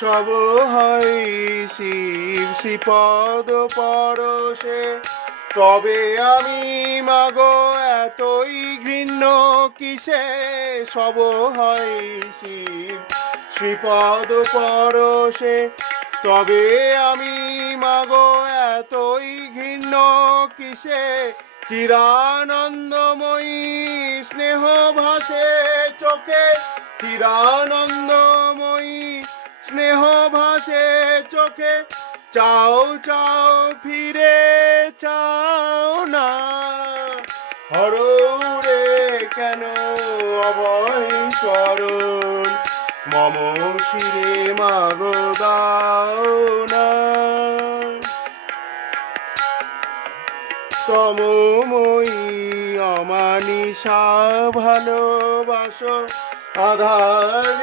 সব হয় শিব শ্রীপদ পরশে। তবে আমি মাগো এতই ঘৃণ্য কিসে, সব হয় শিব শ্রীপদ পরশে। তবে আমি মাগো এতই ঘৃণ্য কিসে, চিদানন্দময়ী স্নেহ ভাসে চোখে, চিদানন্দময়ী স্নেহ ভাসে চোখে। চাও চাও ফিরে চাও না, হরৌরে কেন অভয় চরণ, মম শিরে মাগো দাও না। তমময়ী অমানিসা ভালোবাসো, আধার